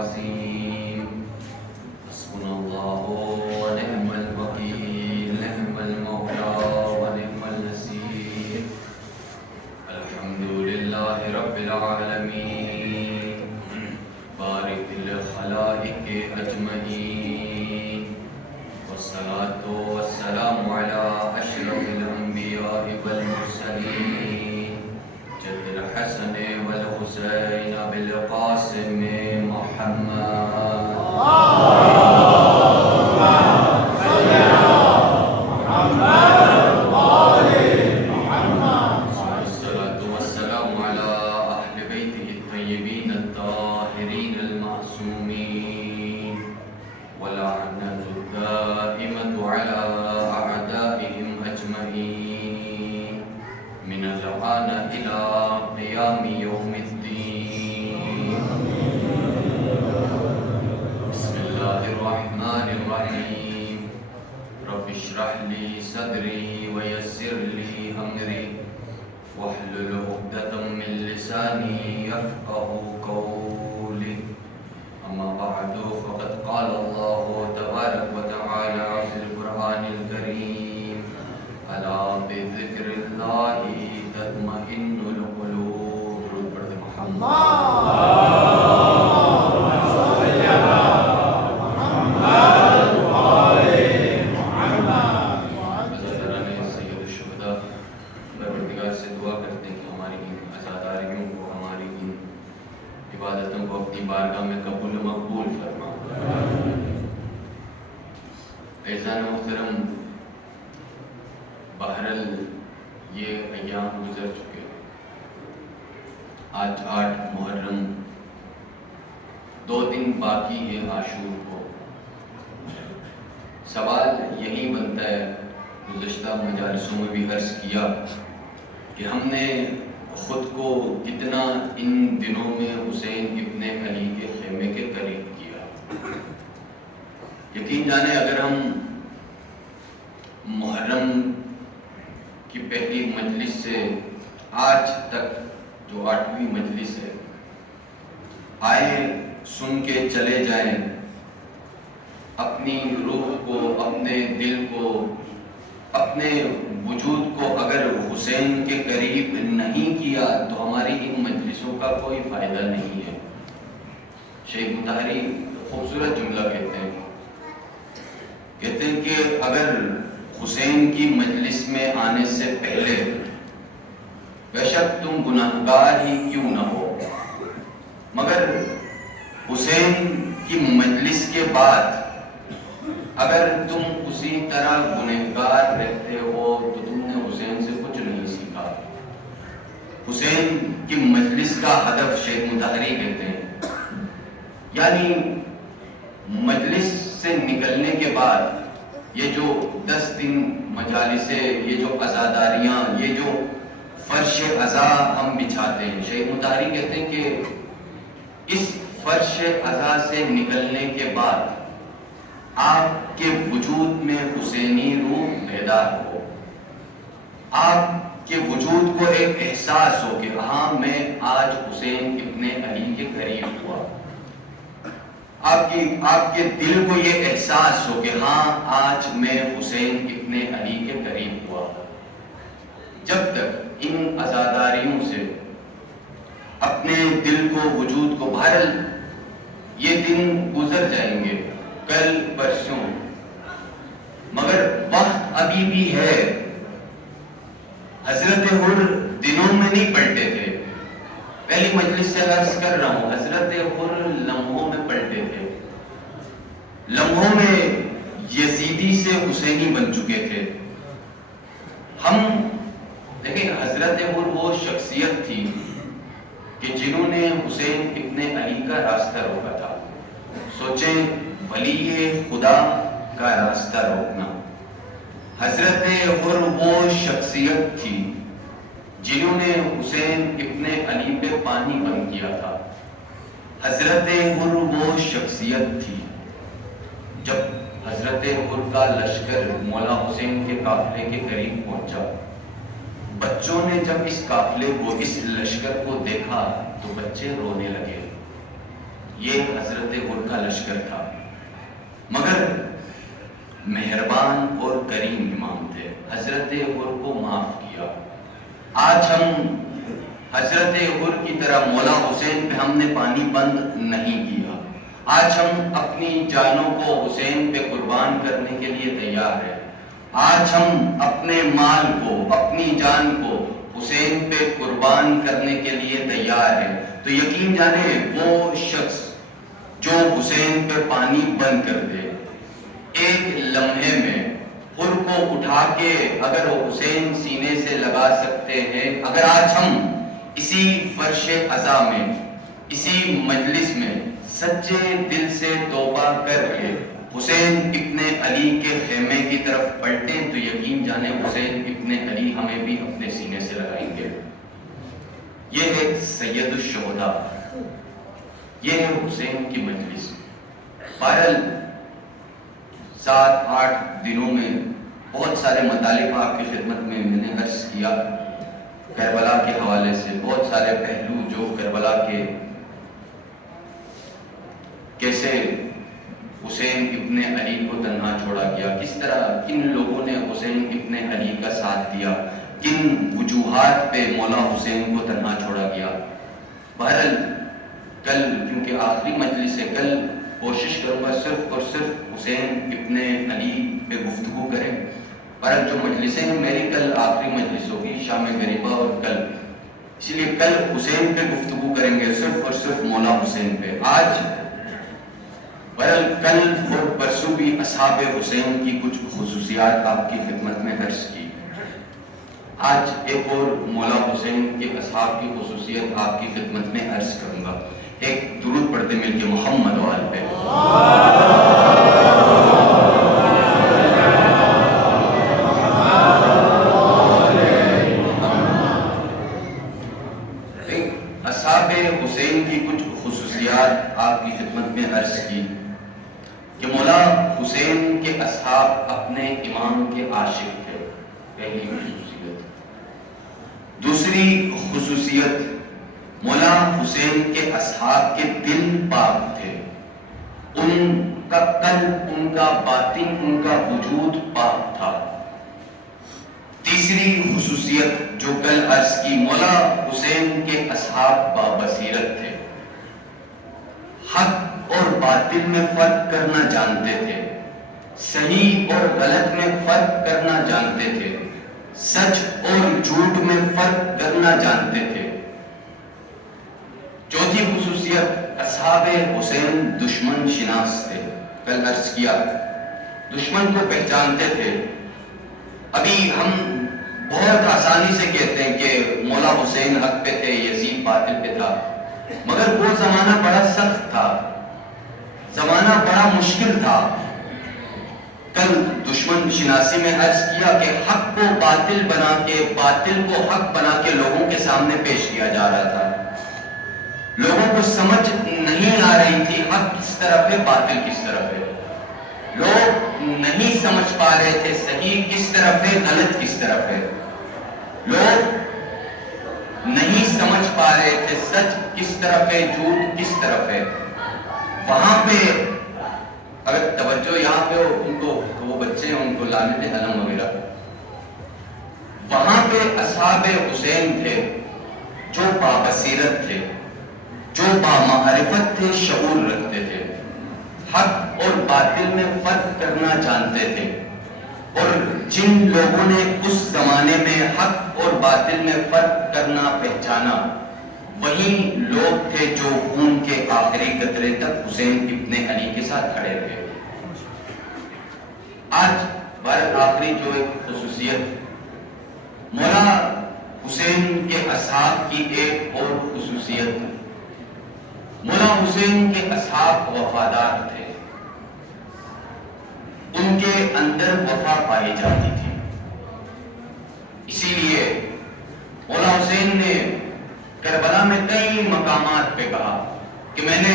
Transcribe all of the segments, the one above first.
العظيم حسبنا الله ونعم الوكيل نعم المولى ونعم النصير الحمد لله رب العالمين بارك الخلائق أجمعين والصلاة والسلام على أشرف الأنبياء والمرسلين جد الحسن والحسين بالقاسم محمد الصلاة والسلام على أهل بيته الطيبين الطاهرين المعصومين ولعنة الدائمة على أعدائهم أجمعين من الآن إلى قيام يوم الدين بسم الله الرحمن الرحيم رب اشرح لي صدري ويسر لي أمري واحلل عقدة من لساني يفقه قولي أما بعد فقد قال الله تبارك وتعالى في القرآن الكريم ألا بذكر الله تطمئن القلوب درود محمد سید الشہداء پروردگار سے دعا کرتے ہیں کہ ہماری ان عزاداریوں کو ہماری ان عبادتوں کو اپنی بارگاہ میں قبول و مقبول فرما. عزیزان محترم، بہرحال یہ ایام گزر چکے. آج 8 محرم، 2 دن باقی ہے عاشور کو. سوال یہی بنتا ہے، گزشتہ مجالسوں میں بھی عرض کیا کہ ہم نے خود کو کتنا ان دنوں میں حسین ابن علی کے خیمے کے قریب کیا. یقین جانے اگر ہم محرم کی پہلی مجلس سے آج تک جو 8ویں مجلس ہے، آئے سن کے چلے جائیں، اپنی روح کو، اپنے دل کو، اپنے وجود کو اگر حسین کے قریب نہیں کیا تو ہماری ان مجلسوں کا کوئی فائدہ نہیں ہے. شیخ مطہری خوبصورت جملہ کہتے ہیں کہ اگر حسین کی مجلس میں آنے سے پہلے بے شک تم گناہگار ہی کیوں نہ ہو، مگر حسین کی مجلس کے بعد اگر تم اسی طرح گنہگار رہتے ہو تو تم نے حسین سے کچھ نہیں سیکھا. حسین کی مجلس کا ہدف شیخ مطہری کہتے ہیں، یعنی مجلس سے نکلنے کے بعد یہ جو 10 دن مجالسیں، یہ جو عزاداریاں، یہ جو فرش عزا ہم بچھاتے ہیں، شیخ مطہری کہتے ہیں کہ اس فرش عزا سے نکلنے کے بعد آپ کے وجود میں حسینی روح بیدار ہو، آپ کے وجود کو ایک احساس ہو کہ ہاں میں آج حسین ابن علی کے قریب ہوا. آپ کے دل کو یہ احساس ہو کہ ہاں آج میں حسین ابن علی کے قریب ہوا. جب تک ان عزاداریوں سے اپنے دل کو، وجود کو، بہرحال یہ دن گزر جائیں گے، کل پرسوں، مگر وقت ابھی بھی ہے. حضرت حر دنوں میں نہیں پلٹے تھے، پہلی مجلس سے عرض کر رہا ہوں، حضرت حر لمحوں میں پلٹے تھے. لمحوں میں یزیدی سے حسینی بن چکے تھے. ہم دیکھیں، حضرت حر وہ شخصیت تھی کہ جنہوں نے حسین ابن علی کا راستہ روکا تھا. سوچیں، ولی خدا کا راستہ روکنا. حضرت حر وہ شخصیت تھی جنہوں نے حسین ابن علی پہ پانی بند کیا تھا. حضرت حر وہ شخصیت تھی جب حضرت حر کا لشکر مولا حسین کے قافلے کے قریب پہنچا، بچوں نے جب اس قافلے کو، اس لشکر کو دیکھا تو بچے رونے لگے. یہ حضرت حر کا لشکر تھا، مگر مہربان اور کریم امام تھے، حضرت حر کو معاف کیا۔ آج ہم حضرت حر کی طرح مولا حسین پہ ہم نے پانی بند نہیں کیا، آج ہم اپنی جانوں کو حسین پہ قربان کرنے کے لیے تیار ہیں، آج ہم اپنے مال کو، اپنی جان کو حسین پہ قربان کرنے کے لیے تیار ہیں۔ تو یقین جانے وہ شخص جو حسین پہ پانی بند کر دے، ایک لمحے میں حر کو اٹھا کے اگر وہ حسین سینے سے لگا سکتے ہیں، اگر آج ہم اسی فرش عزا میں، اسی مجلس میں سچے دل سے توبہ کر کے حسین ابن علی کے خیمے کی طرف پلٹیں تو یقین جانے حسین ابن علی ہمیں بھی اپنے سینے سے لگائیں گے۔ یہ ہے سید الشہداء، یہ ہے حسین کی مجلس۔ بہرحال 7-8 دنوں میں بہت سارے مطالب آپ کی خدمت میں میں نے عرض کیا، کربلا کے حوالے سے بہت سارے پہلو جو کربلا کے، کیسے حسین ابن علی کو تنہا چھوڑا گیا، کس طرح کن لوگوں نے حسین ابن علی کا ساتھ دیا، کن وجوہات پہ مولا حسین کو تنہا چھوڑا گیا۔ بہرحال کل کیونکہ آخری مجلس ہے، کل کوشش کروں گا صرف اور صرف حسین ابن علی پہ گفتگو کریں، اور جو مجلسیں ہیں میری کل آخری مجلس ہوگی شام غریبہ اور کل، اس لیے کل حسین پہ گفتگو کریں گے، صرف اور صرف مولا حسین پہ۔ آج بہرحال کل اور پرسوں بھی اصحاب حسین کی کچھ خصوصیات آپ کی خدمت میں عرض کی، آج ایک اور مولا حسین کے اصحاب کی خصوصیت آپ کی خدمت میں عرض کروں گا۔ ایک درود پڑھتے مل کے محمد و آل پہ۔ اصحاب حسین کی کچھ خصوصیات آپ کی خدمت میں عرض کی کہ مولا حسین کے اصحاب اپنے امام کے عاشق تھے، پہلی خصوصیت۔ دوسری خصوصیت، مولا حسین کے اصحاب کے دل پاک تھے، ان کا قلب، ان کا باطن، ان کا وجود پاک تھا۔ تیسری خصوصیت جو کل عرض کی، مولا حسین کے اصحاب بابصیرت تھے، حق اور باطل میں فرق کرنا جانتے تھے، صحیح اور غلط میں فرق کرنا جانتے تھے، سچ اور جھوٹ میں فرق کرنا جانتے تھے۔ چوتھی خصوصیت، اصحاب حسین دشمن شناس تھے، کل عرض کیا دشمن کو پہچانتے تھے۔ ابھی ہم بہت آسانی سے کہتے ہیں کہ مولا حسین حق پہ تھے، یزید باطل پہ تھا، مگر وہ زمانہ بڑا سخت تھا، زمانہ بڑا مشکل تھا۔ کل دشمن شناسی میں عرض کیا کہ حق کو باطل بنا کے، باطل کو حق بنا کے لوگوں کے سامنے پیش کیا جا رہا تھا، لوگوں کو سمجھ نہیں آ رہی تھی حق کس طرف ہے، باطل کس طرف ہے، لوگ نہیں سمجھ پا رہے تھے صحیح کس طرف ہے، غلط کس طرف ہے، لوگ نہیں سمجھ پا رہے تھے سچ کس طرف ہے، جھوٹ کس طرف ہے۔ وہاں پہ اگر توجہ یہاں پہ ہو، ان کو وہ بچے ہیں ان کو لانے تھے علم وغیرہ، وہاں پہ اصحاب حسین تھے جو بابصیرت تھے، جو بامعرفت تھے، شعور رکھتے تھے، حق اور باطل میں فرق کرنا جانتے تھے، اور جن لوگوں نے اس زمانے میں حق اور باطل میں فرق کرنا پہچانا، وہی لوگ تھے جو خون کے آخری قطرے تک حسین ابن علی کے ساتھ کھڑے تھے۔ آج بار آخری جو ایک خصوصیت، مولا حسین کے اصحاب کی ایک اور خصوصیت، مولا حسین کے اصحاب وفادار تھے، ان کے اندر وفا پائی جاتی تھی، اسی لیے مولا حسین نے کربلا میں کئی مقامات پہ کہا کہ میں نے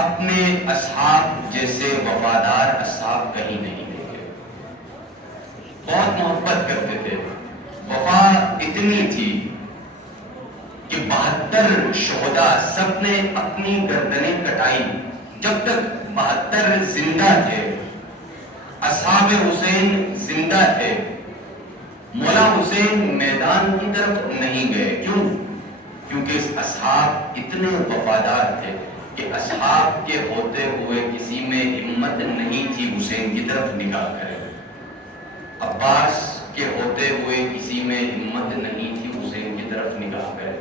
اپنے اصحاب جیسے وفادار اصحاب کہیں نہیں دیکھے، بہت محبت کرتے تھے، وفا اتنی تھی کہ 72 72 شہداء سب نے اپنی گردنیں کٹائی جب تک 72 زندہ تھے. اصحاب حسین زندہ تھے. مولا حسین میدان کی طرف نہیں گئے. کیوں؟ کیونکہ اصحاب اتنے وفادار تھے کہ اصحاب کے ہوتے ہوئے کسی میں ہمت نہیں تھی حسین کی طرف نگاہ کرے. عباس کے ہوتے ہوئے کسی میں ہمت نہیں تھی حسین کی طرف نگاہ کرے.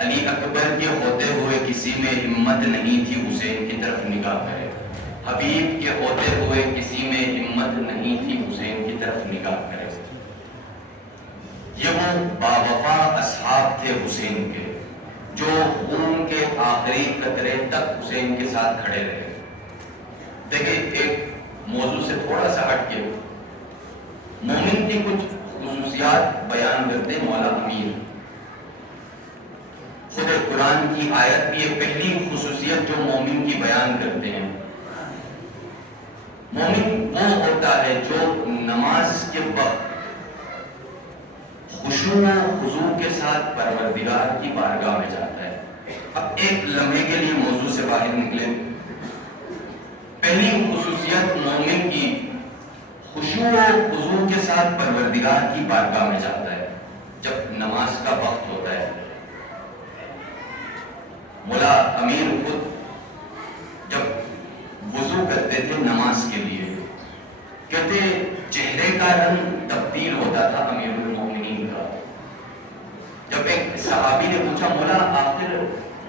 علی اکبر کے ہوتے ہوئے کسی میں ہمت نہیں تھی حسین کی طرف نگاہ کرے. حبیب کے ہوتے ہوئے کسی میں ہمت نہیں تھی حسین کی طرف نگاہ کرے. یہ وہ باوفا اصحاب تھے حسین کے جو خون کے آخری قطرے تک حسین کے ساتھ کھڑے رہے. دیکھیں ایک موضوع سے تھوڑا سا ہٹ کے مومن کی کچھ خصوصیات بیان کرتے مولا امیر. خود قرآن کی آیت بھی یہ پہلی خصوصیت جو مومن کی بیان کرتے ہیں. مومن وہ ہوتا ہے جو نماز کے وقت خشوع و خضوع کے ساتھ پروردگار کی بارگاہ میں جاتا ہے. اب ایک لمحے کے لیے موضوع سے باہر نکلے. پہلی خصوصیت مومن کی خشوع و خضوع کے ساتھ پروردگار کی بارگاہ میں جاتا ہے جب نماز کا وقت ہوتا ہے. مولا امیر خود جب وضو کرتے تھے نماز کے لیے کہتے چہرے کا رنگ تبدیل ہوتا تھا امیر المومنین کا. جب ایک صحابی نے پوچھا مولا آخر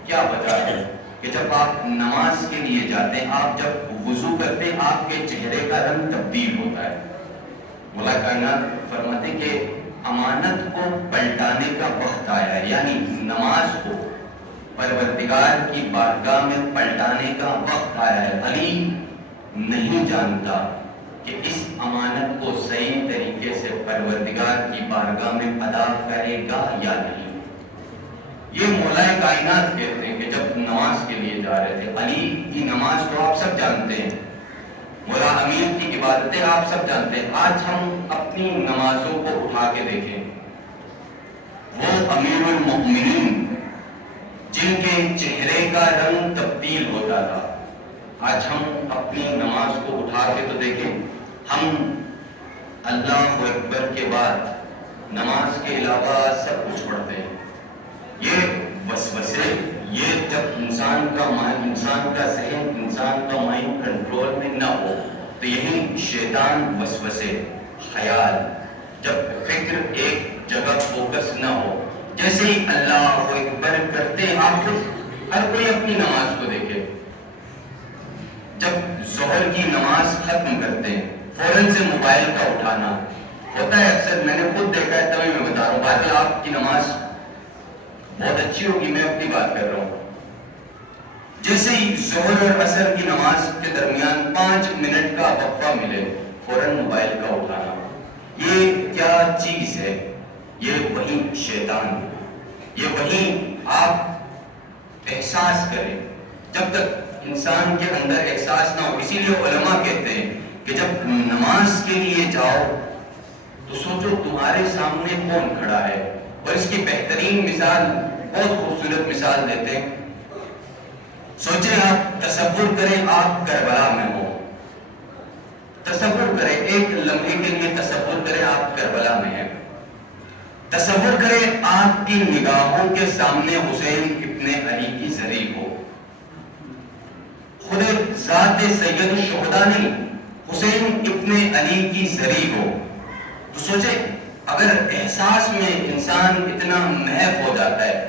کیا وجہ ہے کہ جب آپ نماز کے لیے جاتے ہیں آپ جب وضو کرتے ہیں آپ کے چہرے کا رنگ تبدیل ہوتا ہے. مولا کائنات فرماتے کہ امانت کو پلٹانے کا وقت آیا ہے. یعنی نماز کو پروردگار کی بارگاہ میں پلٹانے کا وقت آیا ہے. علی نہیں جانتا کہ اس امانت کو صحیح طریقے سے پروردگار کی بارگاہ میں ادا کرے گا یا نہیں. یہ مولا کائنات کہتے ہیں کہ جب نماز کے لیے جا رہے تھے. علی کی نماز تو آپ سب جانتے ہیں, مولا امیر کی عبادتیں آپ سب جانتے ہیں. آج ہم اپنی نمازوں کو اٹھا کے دیکھیں. وہ امیر المؤمنین جن کے چہرے کا رنگ تبدیل ہوتا تھا, آج ہم اپنی نماز کو اٹھا کے تو دیکھیں. ہم اللہ اکبر کے بعد نماز کے علاوہ سب کچھ پڑھتے ہیں. یہ وسوسے, یہ جب انسان کا ذہن, انسان کا مائنڈ کنٹرول میں نہ ہو تو یہی شیطان وسوسے, خیال, جب فکر ایک جگہ فوکس نہ ہو, جیسے ہی اللہ اکبر کرتے ہیں آپ خود ہر کوئی اپنی نماز کو دیکھے. جب ظہر کی نماز ختم کرتے ہیں فوراً سے موبائل کا اٹھانا ہوتا ہے. اکثر میں نے خود دیکھا ہے, تبھی میں بتا رہا ہوں. باقی آپ کی نماز بہت اچھی ہوگی, میں اپنی بات کر رہا ہوں. جیسے ہی ظہر اور عصر کی نماز کے درمیان 5 منٹ کا وقفہ ملے فوراً موبائل کا اٹھانا. یہ کیا چیز ہے؟ یہ وہی شیطان ہے. یہ وہی آپ احساس کریں. جب تک انسان کے اندر احساس نہ ہو, اسی لیے علماء کہتے ہیں کہ جب نماز کے لیے جاؤ تو سوچو تمہارے سامنے کون کھڑا ہے. اور اس کی بہترین مثال, بہت خوبصورت مثال دیتے ہیں. سوچیں, آپ تصور کریں آپ کربلا میں ہو. تصور کریں, ایک لمحے کے لیے تصور کریں آپ کربلا میں ہیں. تصور کریں آپ کی نگاہوں کے سامنے حسین ابن علی کی زری ہو. خود ذات سید الشہداء نہیں, حسین ابن علی کی زری ہو. تو سوچیں اگر احساس میں انسان اتنا محو ہو جاتا ہے.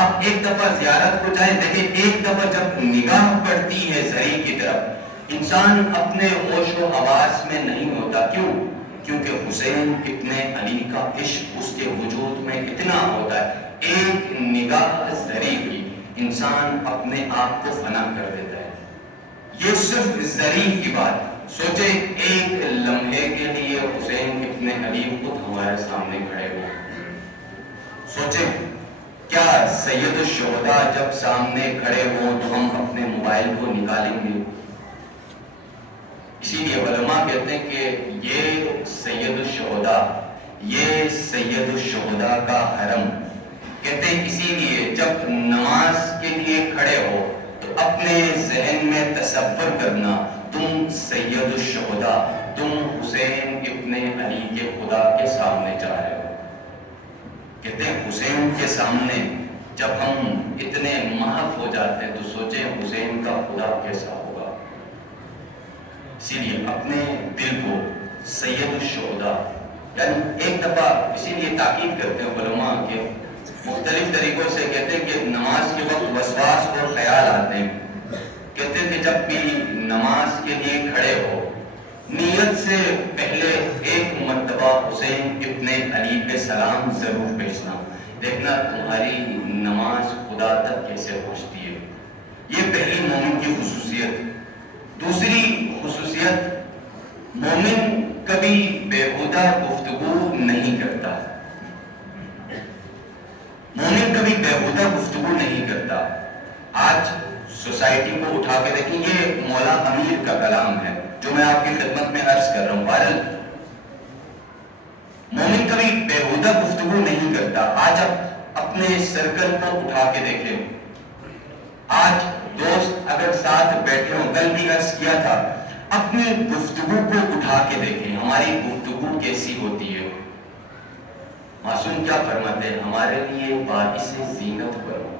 آپ ایک دفعہ زیارت کو جائیں, دیکھیں ایک دفعہ جب نگاہ پڑتی ہے زری کی طرف انسان اپنے ہوش و حواس میں نہیں ہوتا. کیوں؟ کیونکہ حسین ابن علی کا عشق اس کے وجود میں اتنا ہوتا ہے. ایک نگاہ زری کی انسان اپنے آپ کو فنا کر دیتا ہے. یہ صرف زری کی بات. سوچے ایک لمحے کے لیے حسین ابن علی خود ہمارے سامنے کھڑے ہو. سوچے کیا سید الشہداء جب سامنے کھڑے ہوں تو ہم اپنے موبائل کو نکالیں گے؟ اسی لیے علماء کہتے ہیں کہ یہ سید الشہداء کا حرم, کہتے ہیں اسی لیے جب نماز کے لیے کھڑے ہو تو اپنے ذہن میں تصور کرنا تم سید الشہداء، تم حسین ابن علی کے خدا کے سامنے جا رہے ہو۔ کہتے ہیں حسین کے سامنے جب ہم اتنے محو ہو جاتے ہیں تو سوچیں حسین کا خدا کیسا ہوگا۔ اسی لیے اپنے دل کو سید الشہداء، یعنی ایک دفعہ اسی لیے تاکید کرتے ہیں علماء کے مختلف طریقوں سے، کہتے ہیں کہ نماز کے وقت وسواس اور خیال آتے ہیں، کہتے ہیں کہ جب بھی نماز کے لیے کھڑے ہو نیت سے پہلے ایک مرتبہ حسین ابن علی پہ سلام ضرور بھیجنا، دیکھنا تمہاری نماز خدا تک کیسے پہنچتی ہے۔ یہ پہلی مومن کی خصوصیت۔ دوسری خصوصیت، مومن کبھی بیہودہ گفتگو نہیں کرتا، مومن کبھی بیہودہ گفتگو نہیں کرتا۔ آج سوسائٹی کو اٹھا کے دیکھیں، یہ مولا امیر کا کلام ہے جو میں آپ کی خدمت میں عرض کر رہا ہوں۔ بہرحال مومن کبھی بیہودہ گفتگو نہیں کرتا۔ آج آپ اپنے سرکل کو اٹھا کے دیکھیں، آج دوست اگر ساتھ بیٹھے ہوں، کل بھی عرض کیا تھا، اپنی گفتگو کو اٹھا کے دیکھیں، ہماری گفتگو کیسی ہوتی ہے۔ معصوم کیا فرماتے ہیں؟ ہمارے لیے باعث زینت بنو،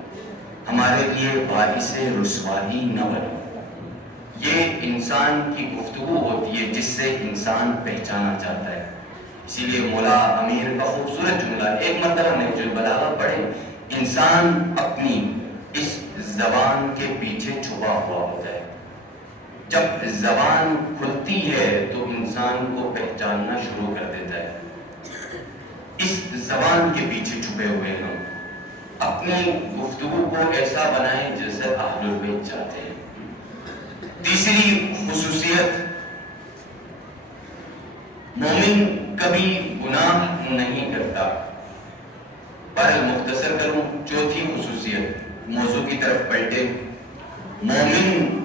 ہمارے لیے باعث رسوائی نہ بنو۔ یہ انسان کی گفتگو ہوتی ہے جس سے انسان پہچانا چاہتا ہے۔ اسی لیے مولا امیر کا خوبصورت جملہ، ایک مرتبہ نہج البلاغہ پڑھیں، انسان اپنی اس زبان کے پیچھے چھپا ہوا ہوتا ہے، جب زبان کھلتی ہے تو انسان کو پہچاننا شروع کر دیتا ہے۔ اس زبان کے پیچھے چھپے ہوئے ہم اپنی گفتگو کو ایسا بنائیں جیسے اہل البیت چاہتے ہیں۔ تیسری خصوصیت، مومن کبھی گناہ نہیں کرتا۔ پر مختصر کروں، چوتھی خصوصیت، موضوع کی طرف پلٹے، مومن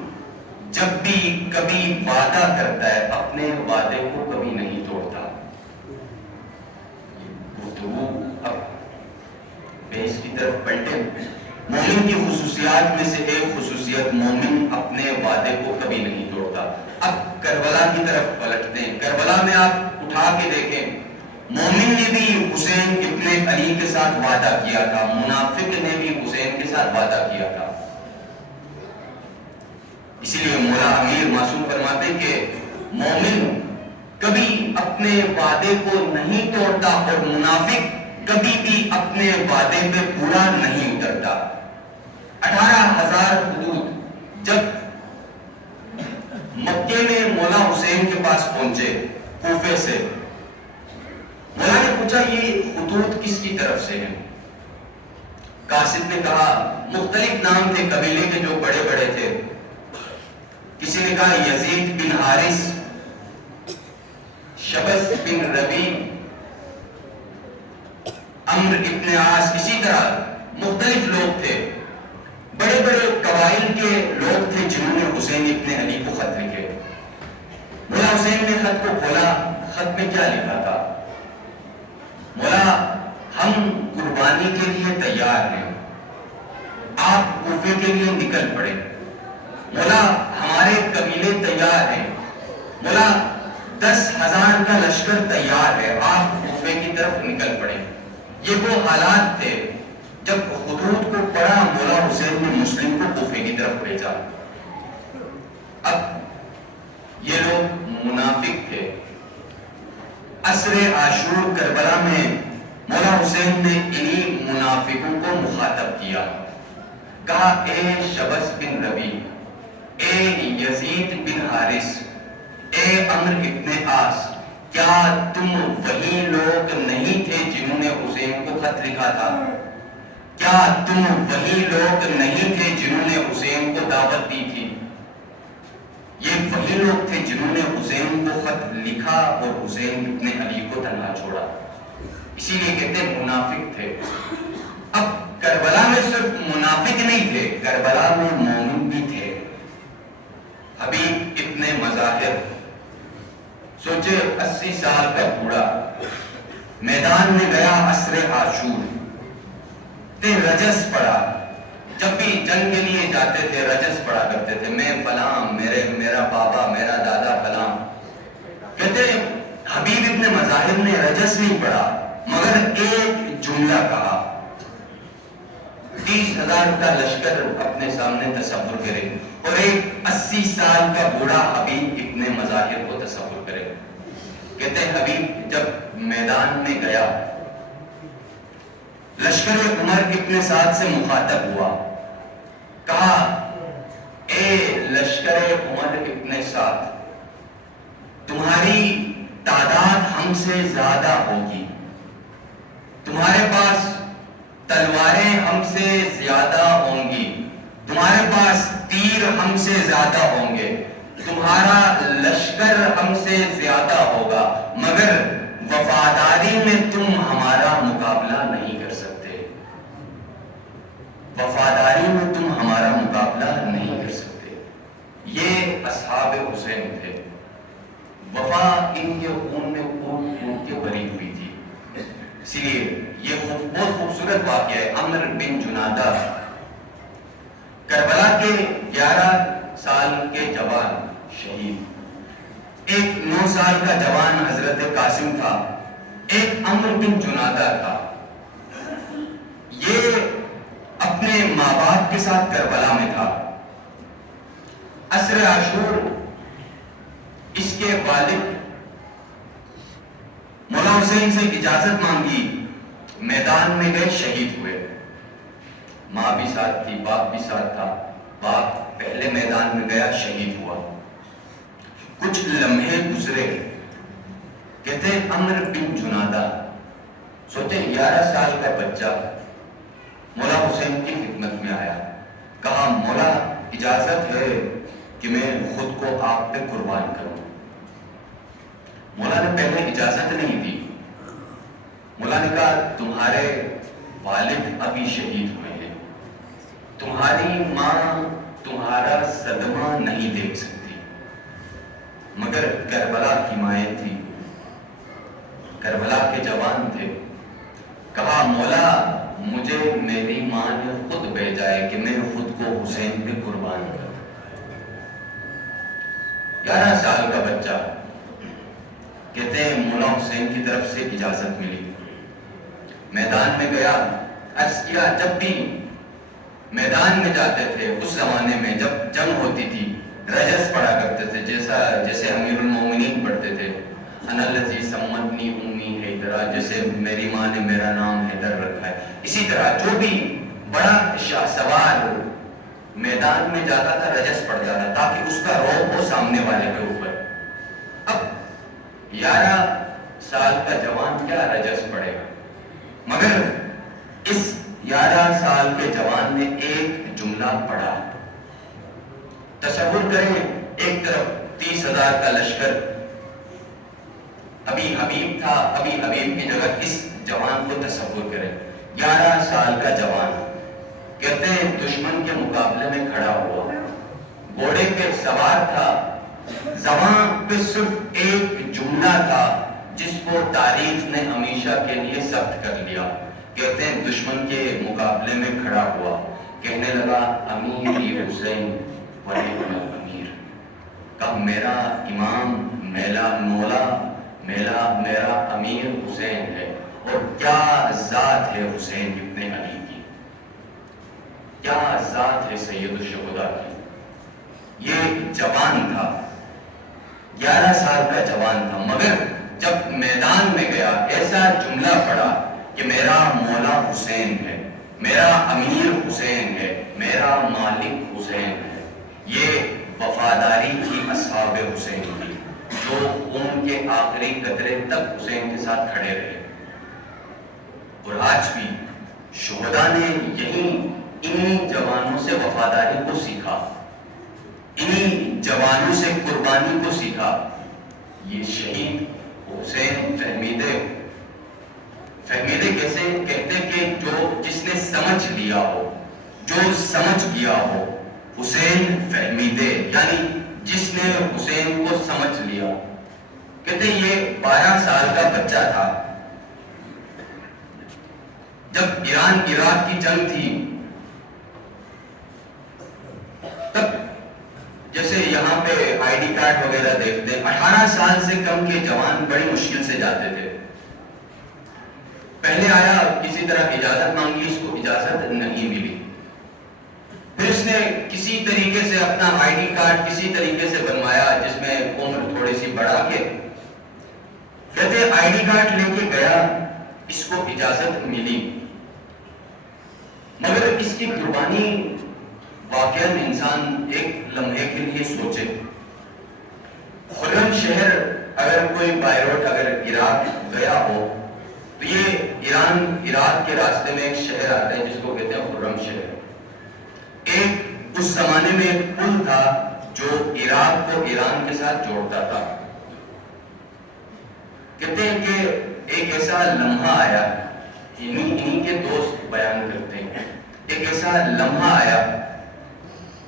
جب بھی کبھی وعدہ کرتا ہے اپنے وعدے کو کبھی نہیں توڑتا۔ گفتگو اب پیش کی طرف پلٹے، مومن کی خصوصیات میں سے ایک خصوصیت، مومن اپنے وعدے کو کبھی نہیں توڑتا۔ اب کربلا کی طرف پلٹتے ہیں، کربلا میں آپ اٹھا کے دیکھیں، مومن نے بھی حسین ابن علی کے ساتھ وعدہ کیا تھا، منافق نے بھی حسین کے ساتھ وعدہ کیا تھا۔ اسی لیے مولا امیر معصوم فرماتے ہیں کہ مومن کبھی اپنے وعدے کو نہیں توڑتا اور منافق کبھی بھی اپنے وعدے پہ پورا نہیں اترتا۔ 18,000 حدود جب مکے میں مولا حسین کے پاس پہنچے کوفے سے، مولا نے پوچھا یہ خطوط کس کی طرف سے ہیں؟ قاصد نے کہا، مختلف نام تھے قبیلے کے جو بڑے بڑے تھے، کسی نے کہا یزید بن حارث، شبس بن ربی، عمرو ابن عاص، اسی طرح مختلف لوگ تھے، بڑے بڑے قبائل کے لوگ تھے جنہوں نے حسین ابن علی کو خط لکھے۔ مولا حسین نے خط کو کھولا، خط میں کیا لکھا تھا؟ مولا ہم قربانی کے لیے تیار ہیں، آپ کوفے کے لیے نکل پڑے۔ مولا ہمارے قبیلے تیار ہیں، مولا 10,000 کا لشکر تیار ہے، آپ کوفے کی طرف نکل پڑے۔ یہ وہ حالات تھے جب خطوط کو پڑھا، مولا حسین نے مسلم کو کوفے کی طرف بھیجا۔ اب یہ لوگ منافق تھے۔ عصر عاشور کربلا میں مولا حسین نے انہی منافقوں کو مخاطب کیا، کہا اے شبس بن ربی، اے یزید بن حارث، اے عمرو ابن عاص، کیا تم وہی لوگ نہیں تھے جنہوں نے حسین کو خط لکھا تھا؟ کیا تم وہی لوگ نہیں تھے جنہوں نے حسین کو دعوت دی تھی؟ یہ وہی لوگ تھے جنہوں نے حسین کو خط لکھا اور حسین ابن علی کو تنہا چھوڑا۔ اسی لیے کہتے ہیں منافق تھے۔ اب کربلا میں صرف منافق نہیں تھے، کربلا میں مومن بھی تھے۔ حبیب ابن مظاہر، سوچے 80 سال کا بوڑھا، میدان میں گیا عصر عاشور، رجس پڑھا، جب بھی جنگ کے لیے جاتے تھے رجس پڑھا کرتے تھے، میں فلاں، میرا بابا، میرا دادا فلاں. کہتے حبیب ابن مظاہر نے رجس نہیں پڑھا مگر ایک جملہ کہا. 30,000 کا لشکر اپنے سامنے تصور کرے اور ایک 80 سال کا بوڑھا حبیب ابن مظاہر کو تصور کرے. کہتے حبیب جب میدان میں گیا، لشکر عمر ابن سعد سے مخاطب ہوا، کہا اے لشکر عمر ابن سعد، تمہاری تعداد ہم سے زیادہ ہوگی، تمہارے پاس تلواریں ہم سے زیادہ ہوں گی، تمہارے پاس تیر ہم سے زیادہ ہوں گے، تمہارا لشکر ہم سے زیادہ ہوگا، مگر وفاداری میں تم ہمارا مقابلہ نہیں کر سکتے. وفاداری میں تم ہمارا مقابلہ نہیں کر سکتے. یہ اصحاب حسین تھے. وفا ان کے خون میں خون کے بری ہوئی تھی. اسی لیے یہ بہت خوبصورت واقعہ ہے. عمر بن جنادہ کربلا کے 11 سال کے جوان شہید، ایک 9 سال کا جوان حضرت قاسم تھا، ایک عمر بن جنادہ تھا. یہ اپنے ماں باپ کے ساتھ کربلا میں تھا. عصر عاشور اس کے والد مولا حسین سے اجازت مانگی، میدان میں گئے، شہید ہوئے. ماں بھی ساتھ تھی، باپ بھی ساتھ تھا. باپ پہلے میدان میں گیا، شہید ہوا. کچھ لمحے گزرے. کہتے عمر بن جنادہ سوچے 11 سال کا بچہ مولا حسین کی خدمت میں آیا، کہا مولا اجازت ہے کہ میں خود کو آپ پہ قربان کروں. مولا نے پہلے اجازت نہیں دی. مولا نے کہا تمہارے والد ابھی شہید ہوئے ہیں، تمہاری ماں تمہارا صدمہ نہیں دیکھ سکتی، مگر کربلا کی مائیں تھی، کربلا کے جوان تھے. کہا مولا مجھے میری ماں نے خود بھیجا ہے کہ میں خود کو حسین پہ قربان کروں. 11 سال کا بچہ. کہتے ہیں مولا حسین کی طرف سے اجازت ملی، میدان میں گیا. عرض کیا جب بھی میدان میں جاتے تھے اس زمانے میں جب جنگ ہوتی تھی رجس پڑھا کرتے تھے، جیسے امیر المومنین پڑھتے تھے، انا الذی سمتنی امی حیدرا، جیسے میری ماں نے میرا نام حیدر رکھا ہے. اسی طرح جو بھی بڑا شاہ سوار میدان میں جاتا تھا رجس پڑھتا تھا تاکہ اس کا روح ہو سامنے والے کے اوپر. اب 11 سال کا جوان کیا رجس پڑھے گا، مگر اس 11 سال کے جوان نے ایک جملہ پڑھا. تصور کریں ایک طرف 30,000 کا لشکر، ابھی حبیب تھا، ابھی حبیب کی جگہ اس جوان کو تصور کریں. 11 سال کا جوان کہتے ہیں دشمن کے مقابلے میں کھڑا ہوا، گھوڑے پہ سوار تھا، زبان پہ صرف ایک جملہ تھا جس کو تاریخ نے ہمیشہ کے لیے ثبت کر لیا. کہتے ہیں دشمن کے مقابلے میں کھڑا ہوا، کہنے لگا امیر حسین ونعم الامیر. کہا میرا امام، میرا امیر حسین ہے، اور کیا ذات ہے حسین ابن علی کی، کیا ذات ہے سید الشہداء کی. یہ جوان تھا، 11 سال کا جوان تھا، مگر جب میدان میں گیا ایسا جملہ پڑھا کہ میرا مولا حسین ہے، میرا امیر حسین ہے، میرا مالک حسین ہے. یہ وفاداری کی اصحاب حسین کی، جو ان کے آخری قطرے تک حسین کے ساتھ کھڑے رہے. اور آج بھی شہداء نے انہی جوانوں سے وفاداری کو سیکھا، انہی جوانوں سے قربانی کو سیکھا. یہ شہید حسین فہمیدے کیسے کہتے کہ جس نے سمجھ لیا ہو، جو سمجھ گیا ہو، حسین فہمیدے، یعنی جس نے حسین کو سمجھ لیا. کہتے یہ 12 سال کا بچہ تھا جب ایران عراق کی جنگ تھی تب جیسے یہاں پہ آئی ڈی کارڈ وغیرہ دیکھتے ہیں، 18 سال سے کم کے جوان بڑی مشکل سے جاتے تھے. پہلے آیا، کسی طرح اجازت مانگی، اس کو اجازت نہیں ملی. پھر اس نے کسی طریقے سے اپنا آئی ڈی کارڈ کسی طریقے سے بنوایا جس میں عمر تھوڑی سی بڑھا کے، کہتے آئی ڈی کارڈ لے کے گیا، اس کو اجازت ملی. مگر اس کی قربانی واقعا انسان ایک لمحے کے لیے سوچے. خرم شہر اگر کوئی بائی روڈ اگر عراق گیا ہو تو یہ ایران عراق کے راستے میں ایک شہر آتا ہے جس کو کہتے ہیں خرم شہر. ایک اس زمانے میں ایک پل تھا جو عراق کو ایران کے ساتھ جوڑتا تھا. کہتے ہیں کہ ایک ایسا لمحہ آیا، انہی کے دوست بیان کرتے ہیں، ایک ایسا لمحہ آیا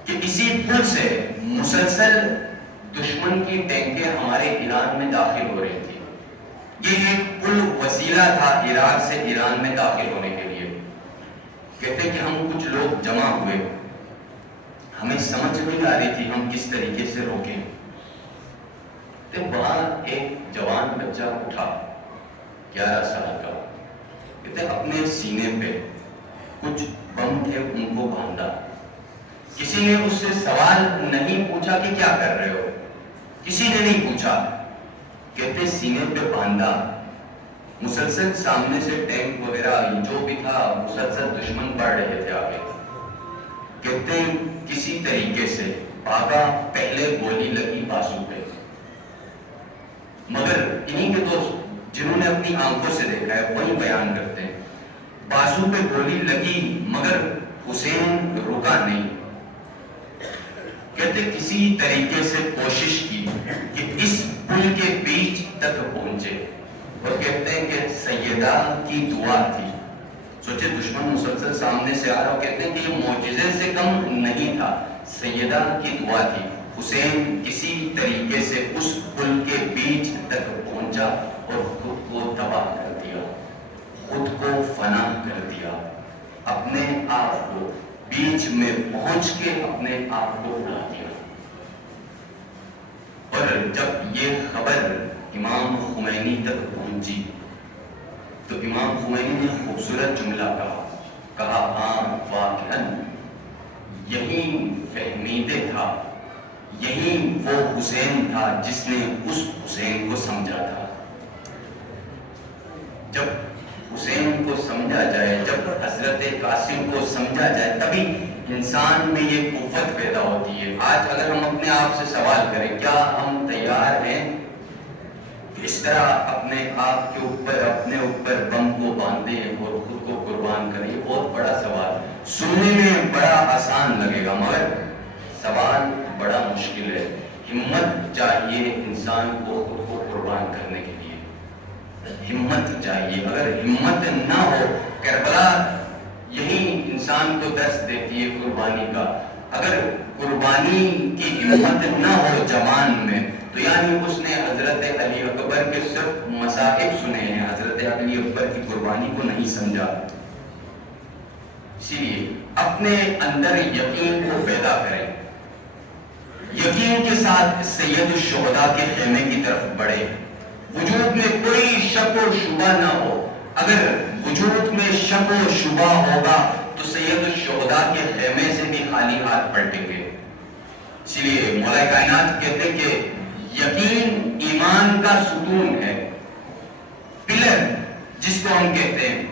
کہ اسی پل سے مسلسل دشمن کی ٹینکیں ہمارے ایران میں داخل ہو رہی تھی. یہ ایک پل وسیلہ تھا عراق سے ایران میں داخل ہونے کے لیے. کہتے کہ ہم کچھ لوگ جمع ہوئے، ہمیں سمجھ نہیں آ رہی تھی ہم کس طریقے سے روکیں. تو وہاں ایک جوان بچہ اٹھا 11 سال کا. کہتے اپنے سینے پہ کچھ بم تھے ان کو باندھا. کسی نے اس سے سوال نہیں پوچھا کہ کیا کر رہے ہو، کسی نے نہیں پوچھا. کہتے سینے پہ باندھا، مسلسل سامنے سے ٹینک وغیرہ جو بھی تھا مسلسل دشمن پڑ رہے تھے آگے. کہتے کسی طریقے سے بابا پہلے گولی لگی بازو پہ. مگر انہی کے دوست جنہوں نے اپنی آنکھوں سے دیکھا ہے وہی بیان کرتے ہیں، بازو پہ گولی لگی مگر حسین رکا نہیں. کہتے کسی طریقے سے کوشش کی کہ اس پل کے بیچ تک پہنچے، اور کہتے ہیں کہ سیدہ کی دعا تھی. سوچے دشمن مسلسل سامنے سے آ رہا ہو. کہتے ہیں کہ یہ معجزے سے کم نہیں تھا، سیدہ کی دعا تھی. حسین کسی طریقے سے اس پل کے بیچ تک پہنچا اور خود کو تباہ کر دیا، خود کو فنا کر دیا، اپنے آپ کو بیچ میں پہنچ کے اپنے آپ کو اڑا دیا. اور جب یہ خبر امام خمینی تک پہنچی تو امام خمینی نے خوبصورت جملہ کہا ہاں واقعاً یہی فہمیدے تھا، یہی وہ حسین تھا جس نے اس حسین کو سمجھا تھا. جب حسین کو سمجھا جائے، جب حضرت قاسم کو سمجھا جائے تبھی انسان میں یہ قوت پیدا ہوتی ہے. آج اگر ہم اپنے آپ سے سوال کریں کیا ہم تیار ہیں اس طرح اپنے آپ کے اوپر اپنے اوپر بم کو باندھیں اور خود کو قربان کریں؟ یہ بہت بڑا سوال، سننے میں بڑا آسان لگے گا مگر سوال بڑا مشکل ہے. ہمت چاہیے انسان کو خود کو قربان کرنے کے لیے، ہمت چاہیے. اگر ہمت نہ ہو، کربلا یہی انسان کو درس دیتی ہے قربانی کا. اگر قربانی کی ہمت نہ ہو جوان میں تو یعنی اس نے حضرت علی اکبر کے صرف مصائب سنے ہیں، حضرت علی اکبر کی قربانی کو نہیں سمجھا. اسی لیے اپنے اندر یقین کو پیدا کریں، یقین کے ساتھ سید الشہداء کے خیمے کی طرف بڑھے. وجود میں کوئی شک و شبہ نہ ہو. اگر وجود میں شک و شبہ ہوگا تو سید الشہداء کے خیمے سے بھی خالی ہاتھ پلٹیں گے. اسی لیے مولا کائنات کہتے کہ یقین ایمان کا ستون ہے، پلر جس کو ہم کہتے ہیں.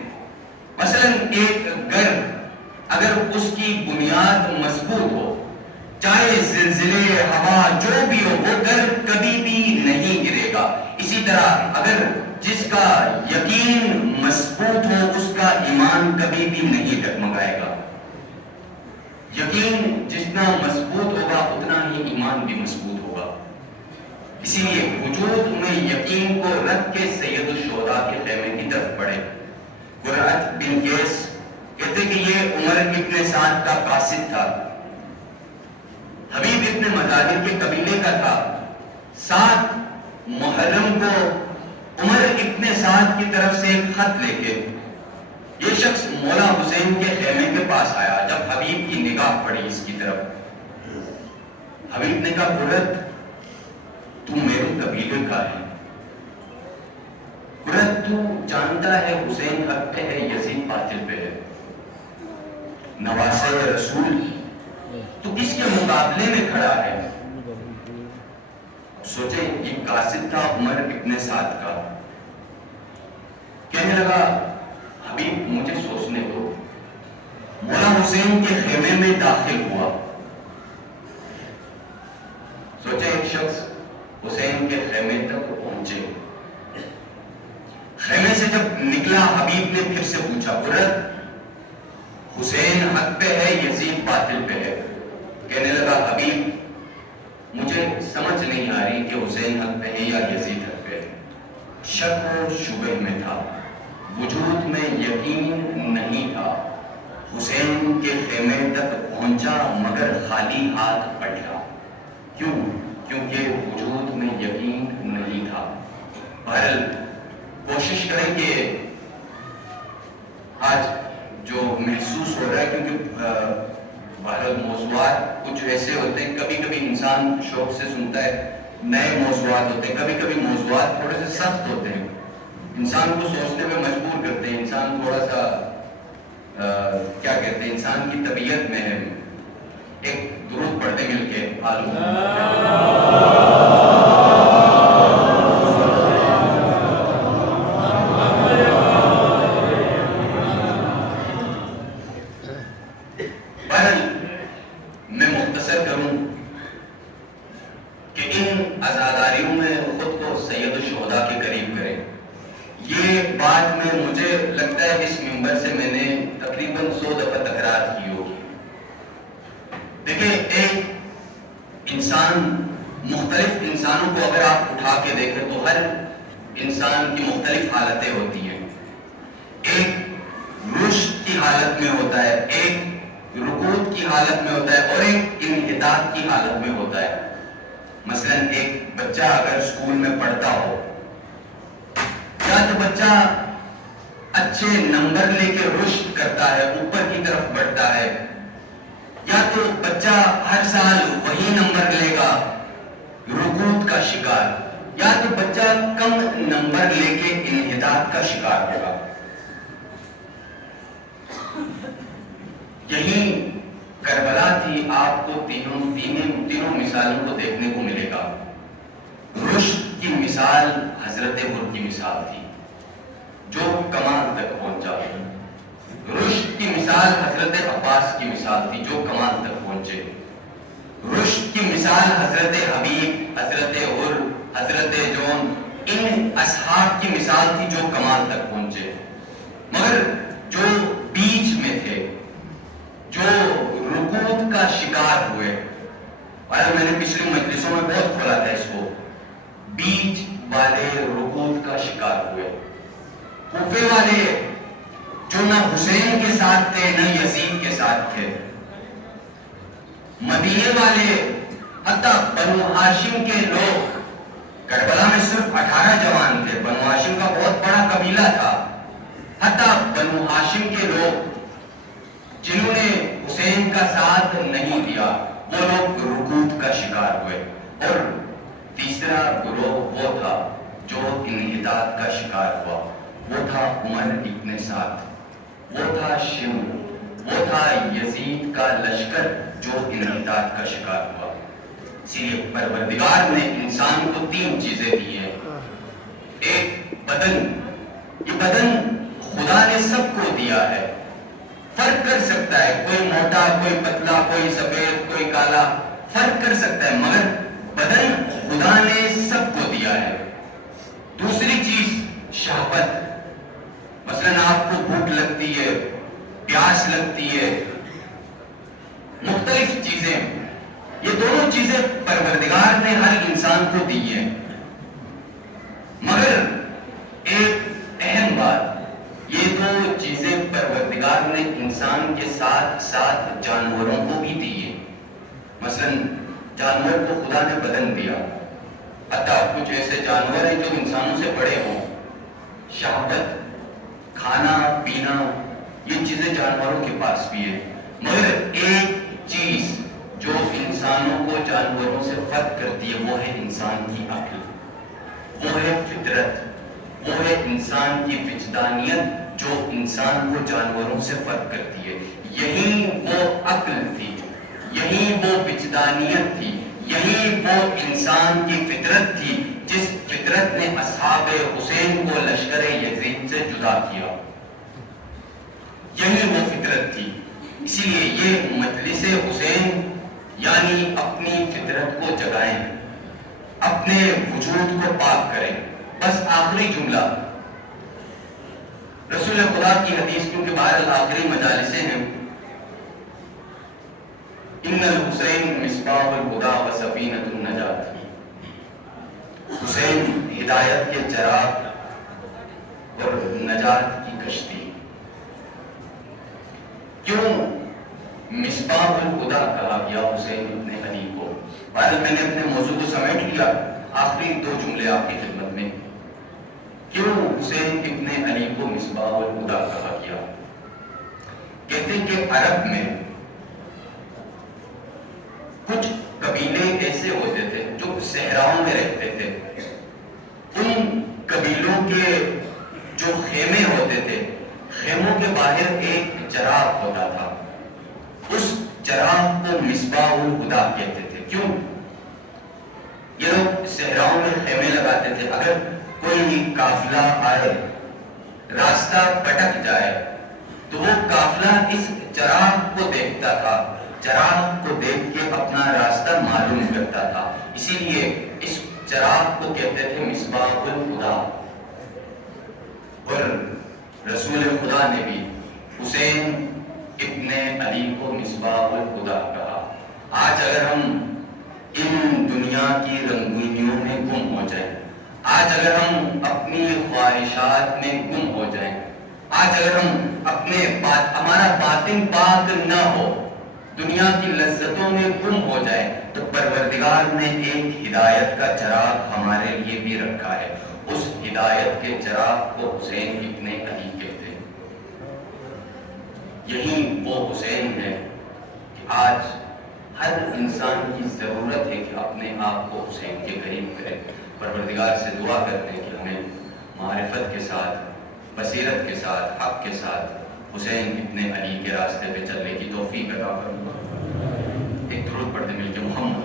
مثلا ایک گھر اگر اس کی بنیاد مضبوط ہو، چاہے زلزلے ہوا جو بھی ہو، وہ گھر کبھی بھی نہیں گرے گا. اسی طرح اگر جس کا یقین مضبوط ہو اس کا ایمان کبھی بھی نہیں ڈگمگائے گا. یقین جتنا مضبوط ہوگا اتنا ہی ایمان بھی مضبوط ہوگا. اسی لیے وجود میں یقین کو رکھ کے سید الشہداء کے خیمے کی طرف بڑھے. قرۃ بن قیس کہتے کہ یہ عمر ابن سعد کا قاصد تھا، حبیب ابن مظاہر کے قبیلے کا تھا. 7 محرم کو عمر ابن سعد کی طرف سے ایک خط لے کے یہ شخص مولا حسین کے خیمے کے پاس آیا. جب حبیب کی نگاہ پڑی اس کی طرف، حبیب نے کہا قرۃ تو میرے قبیلے کا ہے، قرۃ تو جانتا ہے حسین حق پہ ہے یزید باطل پہ ہے، نواسہ رسول تو کس کے مقابلے میں کھڑا ہے؟ سوچے یہ قاصد تھا عمر ابن سعد کا. کہنے لگا حبیب مجھے سوچنے دو. مولا حسین کے خیمے میں داخل ہوا. سوچے ایک شخص حسین کے خیمے تک پہنچے. خیمے سے جب نکلا حبیب نے پھر سے پوچھا قرۃ حسین حق پہ ہے یزید باطل پہ ہے؟ کہنے لگا حبیب مجھے سمجھ نہیں آ رہی کہ حسین حق پہ ہے یا یزید حق پہ ہے. شک و شبہ میں تھا، وجود میں یقین نہیں تھا. حسین کے خیمے تک پہنچا مگر خالی ہاتھ پلٹا. کیوں؟ کیونکہ وجود میں یقین نہیں تھا. بہرحال کوشش کریں کہ آج جو محسوس ہو رہا ہے، کیونکہ بہرحال موضوعات کچھ ایسے ہوتے ہیں، کبھی کبھی انسان شوق سے سنتا ہے، نئے موضوعات ہوتے ہیں، کبھی کبھی موضوعات تھوڑے سے سخت ہوتے ہیں، انسان کو سوچنے میں مجبور کرتے ہیں. انسان تھوڑا سا کیا کہتے ہیں، انسان کی طبیعت میں ہے. ایک درود پڑھتے مل کے میں مختصر کروں کہ ان عزاداریوں میں خود کو سید الشہداء کے قریب کریں. یہ بات میں مجھے لگتا ہے اس منبر سے میں نے تقریباً 100 دفعہ تکرار کی ہوگی. دیکھیں ایک انسان، مختلف انسانوں کو اگر آپ اٹھا کے دیکھیں تو ہر انسان کی مختلف حالتیں ہوتی ہیں. ایک رشد کی حالت میں ہوتا ہے، ایک رکود کی حالت میں ہوتا ہے اور ایک انحطاط کی حالت میں ہوتا ہے. مثلا ایک بچہ اگر اسکول میں پڑھتا ہو، یا تو بچہ اچھے نمبر لے کے رشد کرتا ہے، اوپر کی طرف بڑھتا ہے، یا تو بچہ ہر سال وہی نمبر لے گا، رکود کا شکار، یا تو بچہ کم نمبر لے کے انحطاط کا شکار ہوگا. یہی کربلا تھی. آپ کو تینوں مثالوں کو دیکھنے کو ملے گا. رشد کی مثال حضرت حر کی مثال تھی جو کمال تک پہنچا. رشد کی مثال حضرت عباس کی مثال تھی جو کمال تک پہنچے. رشد کی مثال حضرت حبیب، حضرت حر، حضرت جون، ان اصحاب کی مثال تھی جو کمال تک پہنچے. مگر جو بیچ میں تھے، جو رکود کا شکار ہوئے، اور میں نے پچھلی مجلسوں میں بہت کھولا تھا اس کو، بیچ والے رکود کا شکار ہوئے. کوفے والے جو نہ حسین کے ساتھ تھے نہ یزید کے ساتھ تھے. مدینے والے، حتیٰ بنو ہاشم کے لوگ، کربلا میں صرف 18 جوان تھے، بنو ہاشم کا بہت بڑا قبیلہ تھا. حتیٰ بنو ہاشم کے لوگ جنہوں نے حسین کا ساتھ نہیں دیا، وہ لوگ رکود کا شکار ہوئے. اور تیسرا گروہ وہ تھا جو انحطاط کا شکار ہوا. وہ تھا عمر ابن سعد، وہ تھا شمر، وہ تھا یزید کا لشکر جو انحطاط کا شکار ہوا. اسی لیے پروردگار نے انسان کو 3 چیزیں دی ہیں. ایک بدن، یہ بدن خدا نے سب کو دیا ہے. فرق کر سکتا ہے، کوئی موٹا، کوئی پتلا، کوئی سفید، کوئی کالا، فرق کر سکتا ہے، مگر بدن خدا نے سب کو دیا ہے. دوسری چیز شہوت. مثلا آپ کو بھوک لگتی ہے، پیاس لگتی ہے، مختلف چیزیں، یہ دونوں چیزیں پروردگار نے ہر انسان کو دی ہیں. مگر ایک اہم بات، یہ دو چیزیں پروردگار نے انسان کے ساتھ ساتھ جانوروں کو بھی دی ہیں. مثلا جانور کو خدا نے بدن دیا، حتیٰ کچھ ایسے جانور ہیں جو انسانوں سے بڑے ہوں. شہوت، کھانا پینا، یہ چیزیں جانوروں کے پاس بھی ہے، مگر ایک چیز جو انسانوں کو جانوروں سے فرق کرتی ہے وہ ہے انسان کی عقل، وہ ہے فطرت، وہ ہے انسان کی وجدانیت جو انسان کو جانوروں سے فرق کرتی ہے۔ یہی وہ عقل تھی، یہی وہ وجدانیت تھی، یہی وہ انسان کی فطرت تھی جس فطرت نے اصحاب حسین کو لشکر یزید سے جدا کیا۔ یہی وہ فطرت تھی، اسی لیے یہ مجلس حسین یعنی اپنی فطرت کو جگائیں، اپنے وجود کو پاک کریں۔ بس آخری جملہ رسول خدا کی حدیث، کیونکہ بہرحال آخری مجالسیں ہیں، ان الحسین مصباح الہدی و سفینۃ النجات، حسین ہدایت کے چراغ اور نجات کی کشتی۔ کیوں مصباح الہدی کہا گیا حسین ابن علی کو؟ بہرحال میں نے اپنے موضوع کو سمیٹ لیا، آخری دو جملے آپ کی خدمت میں۔ کیوں حسین ابن علی کو مصباح الہدی کہا گیا؟ کہتے ہیں کہ عرب میں کچھ قبیلے ایسے ہوتے تھے جو صحراؤں میں رہتے تھے، ان قبیلوں کے جو خیمے ہوتے تھے، خیموں کے باہر ایک چراغ ہوتا تھا، اس چراغ کو مصباح الہدی کہتے تھے۔ کیوں؟ یہ لوگ صحراؤں میں خیمے لگاتے تھے، اگر کوئی قافلہ آئے، راستہ پٹک جائے تو وہ قافلہ اس چراغ کو دیکھتا تھا، چراغ کو دیکھ کے اپنا راستہ معلوم کرتا تھا، اسی لیے اس چراغ کو کہتے تھے مصباح الہدی۔ اور رسول خدا نے بھی حسین ابن علی کو مصباح الہدی کہا۔ آج اگر ہم ان دنیا کی رنگینیوں میں گم ہو جائیں، آج اگر ہم اپنی خواہشات میں گم ہو جائیں، آج اگر ہم ہمارا باطن پاک نہ ہو، دنیا کی لذتوں میں گم ہو جائے، تو پروردگار نے ایک ہدایت کا چراغ ہمارے لیے بھی رکھا ہے، اس ہدایت کے چراغ کو حسین ابن علی کہتے ہیں۔ یہی وہ حسین ہے کہ آج ہر انسان کی ضرورت ہے کہ اپنے آپ کو حسین کے قریب کرے۔ پروردگار سے دعا کرتے ہیں کہ ہمیں معرفت کے ساتھ، بصیرت کے ساتھ، حق کے ساتھ حسین ابن علی کے راستے پہ چلنے کی توفیق عطا فرمائے۔ ایک درود پڑھتے مل کے محمد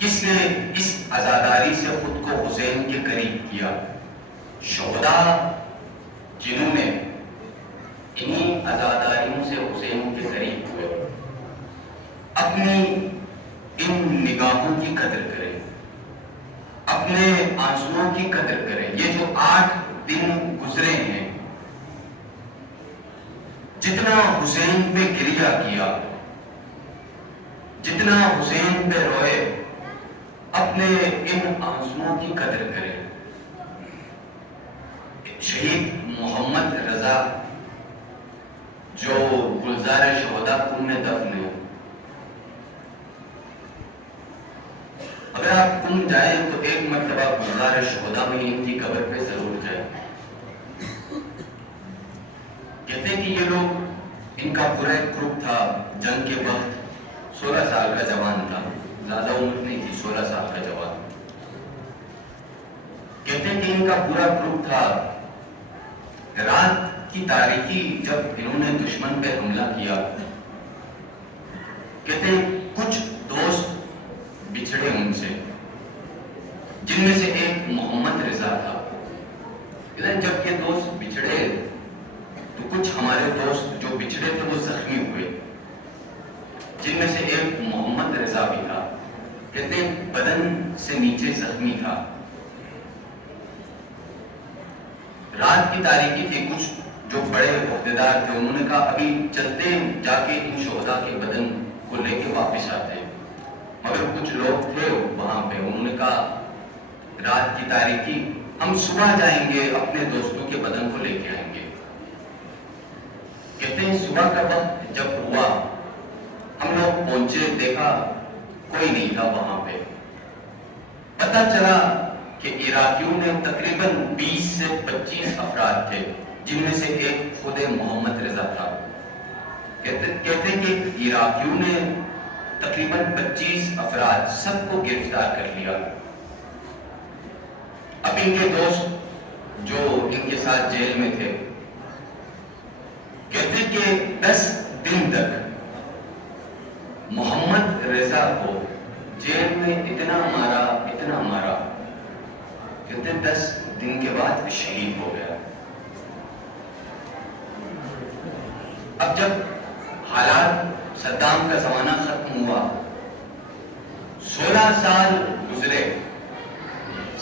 کس نے اس عزاداری سے خود کو حسین کے قریب کیا؟ شہداء جنہوں نے انہی عزاداریوں سے حسین کے قریب ہوئے۔ اپنی ان نگاہوں کی قدر کریں، اپنے آنسوؤں کی قدر کریں۔ یہ جو 8 دن گزرے ہیں، جتنا حسین پہ گریہ کیا، جتنا حسین پہ روئے، اپنے ان آنسوؤں کی قدر کریں۔ شہید محمد رضا جو گلزار شہداء خون میں دفن ہے، اگر آپ کن جائیں تو ایک مرتبہ گلزار شہداء میں ان کی قبر پہ ضرور جائیں۔ کہتے ہیں کہ یہ لوگ، ان کا پورا ایک گروپ تھا، جنگ کے وقت 16 سال کا جوان تھا، زیادہ عمر نہیں تھی، 16 سال کا جوان۔ کہتے ہیں کہ ان کا پورا گروپ تھا، رات کی تاریکی جب انہوں نے دشمن پہ حملہ کیا، کہتے ہیں کچھ دوست بچھڑے ان سے، جن میں سے ایک محمد رضا تھا۔ جب یہ دوست میں سے ایک محمد رضا بھی تھا. کہتے ہیں بدن سے نیچے زخمی تھا. رات کی تاریکی تھی. کچھ جو بڑے عہدیدار تھے انہوں نے کہا ابھی چلتے ہیں, جا کے ان شہداء کے بدن کو لے کے واپس آتے ہیں. مگر کچھ لوگ تھے وہاں پہ, انہوں نے کہا رات کی تاریکی, ہم صبح جائیں گے اپنے دوستوں کے بدن کو لے کے آئیں گے. کہتے ہیں صبح کا وقت جب ہوا ہم لوگ پہنچے, دیکھا کوئی نہیں تھا وہاں پہ. پتہ چلا کہ عراقیوں نے تقریباً 20 سے 25 افراد تھے, جن میں سے ایک خود محمد رضا تھا. کہتے کہ عراقیوں نے تقریباً 25 افراد سب کو گرفتار کر لیا. اب ان کے دوست جو ان کے ساتھ جیل میں تھے کہتے کہ 10 دن تک محمد رضا کو جیل میں اتنا مارا, کہتے 10 دن کے بعد شہید ہو گیا. اب جب حالات صدام کا زمانہ ختم ہوا, 16 سال گزرے,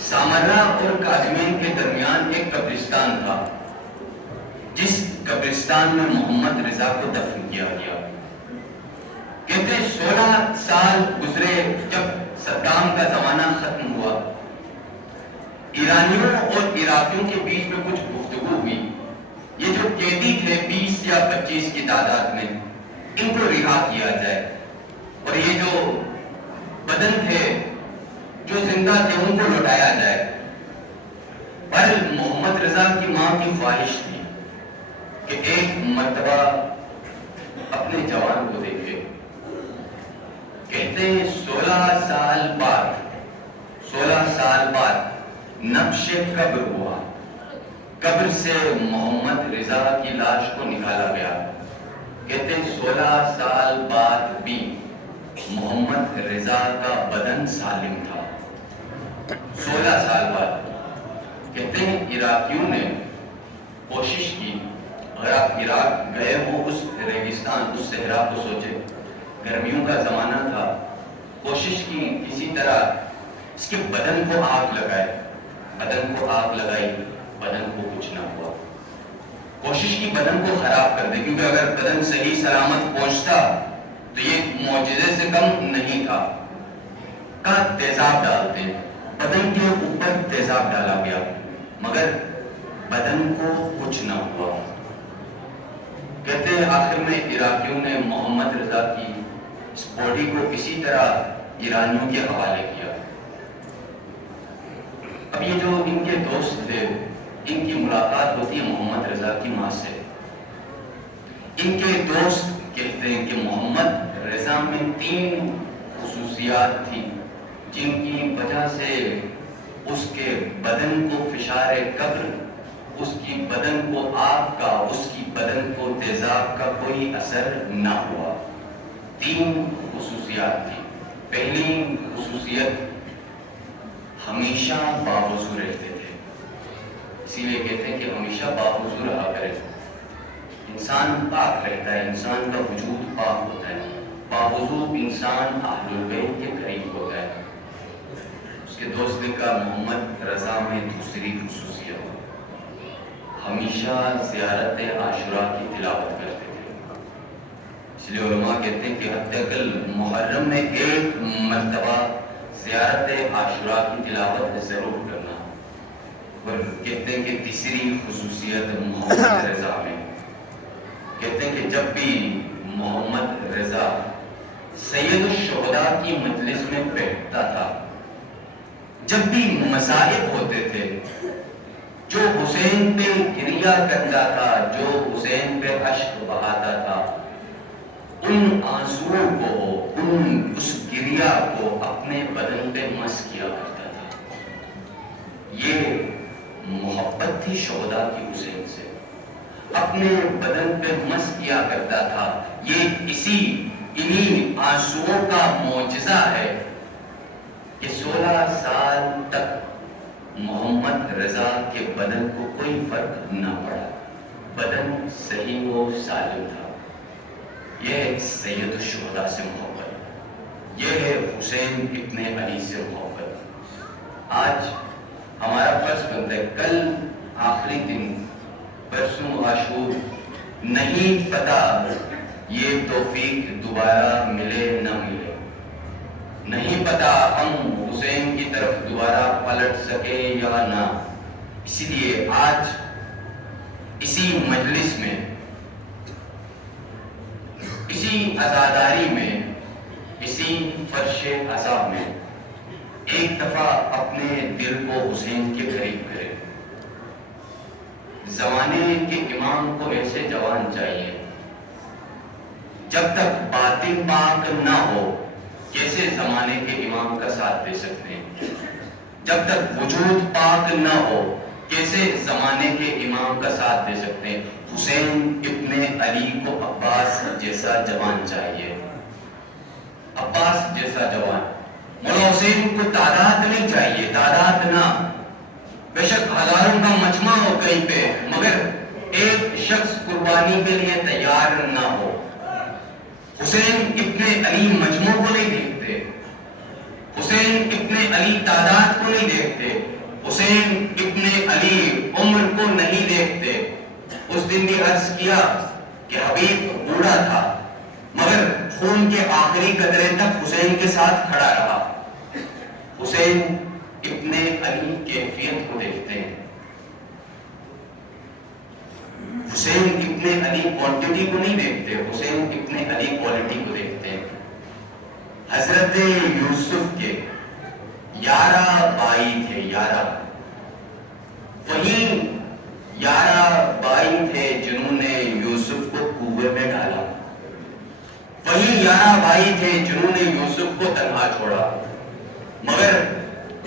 سامرا اور کاظمین کے درمیان ایک قبرستان تھا جس قبرستان میں محمد رضا کو دفن کیا گیا. کہتے 16 سال گزرے, جب صدام کا زمانہ ختم ہوا, ایرانیوں اور عراقیوں کے بیچ میں کچھ گفتگو ہوئی. یہ جو قیدی تھے 20 یا 25 کی تعداد میں, ان کو رہا کیا جائے, اور یہ جو بدن تھے جو زندہ تھے ان کو لوٹایا جائے. پر محمد رضا کی ماں کی خواہش تھی کہ ایک مرتبہ اپنے جوان کو دیکھے. کہتے ہیں 16 سال بعد نبش قبر ہوا. قبر سے محمد رضا کی لاش کو نکالا گیا. کہتے ہیں 16 سال بعد بھی محمد رضا کا بدن سالم تھا. 16 سال بعد. کہتے ہیں عراقیوں نے کوشش کی, اگر آپ عراق گئے ہو, اس ریگستان, اس صحرا کو سوچے, گرمیوں کا زمانہ تھا, کوشش کی کسی طرح اس کے بدن کو آگ لگائے. بدن کو آگ لگائی, بدن کو کچھ نہ ہوا. کوشش کی بدن کو خراب کر دے, کیونکہ اگر بدن صحیح سلامت پہنچتا تو یہ معجزے سے کم نہیں تھا. کہا تیزاب ڈالتے, بدن کے اوپر تیزاب ڈالا گیا, مگر بدن کو کچھ نہ ہوا. کہتے ہیں آخر میں عراقیوں نے محمد رضا کی اس باڈی کو کسی طرح ایرانیوں کے حوالے کیا. اب یہ جو ان کے دوست تھے, ان کی ملاقات ہوتی ہے محمد رضا کی ماں سے. ان کے دوست کہتے ہیں کہ محمد رضا میں 3 خصوصیات تھی جن کی وجہ سے اس کے بدن کو فشار قبر, اس کی بدن کو آگ کا, اس کی بدن کو تیزاب کا کوئی اثر نہ ہوا. 3 خصوصیات تھی. پہلی خصوصیت, ہمیشہ باوضو رہتے تھے. اسی لیے کہتے ہیں کہ ہمیشہ باوضو رہا کرے. انسان پاک رہتا ہے, انسان کا وجود پاک ہوتا ہے. باوضو انسان اہل البیت کے قریب ہوتا ہے. اس کے دوست نے کہا محمد رضا میں دوسری خصوصیت, ہمیشہ زیارت عاشورہ کی تلاوت کرتے تھے. اس لیے علماء کہتے ہیں کہ حتی محرم میں 1 مرتبہ زیارت عاشورہ کی تلاوت ضرور کرنا. اور کہتے ہیں کہ تیسری خصوصیت محمد رضا میں, کہتے ہیں کہ جب بھی محمد رضا سید الشہداء کی مجلس میں بیٹھتا تھا, جب بھی مصائب ہوتے تھے, جو حسین پہ گریہ کرتا تھا, جو حسین پہ اشک بہاتا تھا, ان آنسوؤں کو, اس گریہ کو اپنے بدن پہ مس کیا کرتا تھا. یہ محبت تھی شہداء کی حسین سے, اپنے بدن پہ مس کیا کرتا تھا. یہ انہی آنسوؤں کا معجزہ ہے کہ 16 سال تک محمد رضا کے بدن کو کوئی فرق نہ پڑا, بدن صحیح و سالم تھا. یہ سید الشہداء سے محبت، یہ ہے حسین ابن علی سے محبت۔ آج ہمارا فرض بنتا ہے، کل آخری دن، پرسوں عاشور، نہیں پتا یہ توفیق دوبارہ ملے نہ ملے، نہیں پتا ہم حسین کی طرف دوبارہ پلٹ سکے یا نہ۔ اسی لیے آج اسی مجلس میں، اسی عزاداری میں، اسی فرش عذاب میں ایک دفعہ اپنے دل کو حسین کے قریب کرے۔ زمانے کے امام کو ایسے جوان چاہیے، جب تک باطن پاک نہ ہو کیسے زمانے کے امام کا ساتھ دے سکتے ہیں؟ جب تک وجود پاک نہ ہو کیسے زمانے کے امام کا ساتھ دے سکتے ہیں؟ حسین ابن علی کو عباس جیسا جوان چاہیے، عباس جیسا جوان۔ مولا حسین کو تعداد نہیں چاہیے، تعداد نہ، بے شک ہزاروں کا مجمع ہو کہیں پہ، مگر ایک شخص قربانی کے لیے تیار نہ ہو۔ حسین ابن علی مجموع کو نہیں دیکھتے، حسین ابن علی تعداد کو نہیں دیکھتے، حسین ابن علی عمر کو نہیں دیکھتے۔ اس دن بھی عرض کیا کہ حبیب بوڑھا تھا مگر خون کے آخری قطرے تک حسین کے ساتھ کھڑا رہا۔ حسین ابن علی کیفیت کو دیکھتے ہیں، حسین ابن علی کوانٹٹی کو نہیں دیکھتے، حسین ابن علی کوالٹی کو دیکھتے ہیں۔ حضرت یوسف کے 11 بھائی تھے، 11، وہی 11 بھائی تھے جنہوں نے یوسف کو کنویں میں ڈالا، وہی 11 بھائی تھے جنہوں نے یوسف کو تنہا چھوڑا، مگر